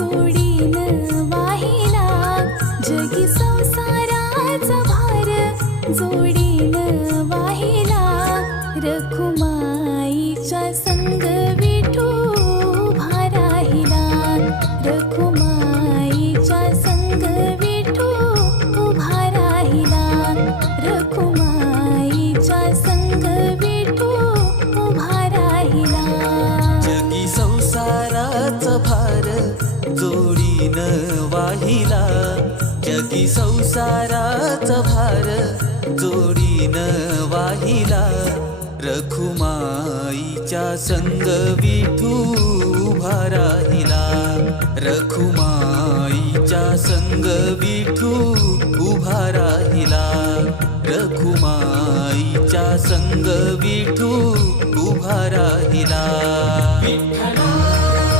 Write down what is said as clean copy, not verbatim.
जोडीन वाहिला जगी संसाराचा भार जोडीन वाहिला रखुमाईच्या संग विठू उभा राहिला रखुमाईच्या संग विठू उभा राहिला रखुमाईच्या संग विठू उभा राहिला जगी संसाराचा भार जोडीन वाहिला जगी संसाराचा भार जोडीन वाहिला रखुमाईच्या संग विठू उभा राहिला रखुमाईच्या संग विठू उभा राहिला रखुमाईच्या संग विठू उभा राहिला. विठ्ठला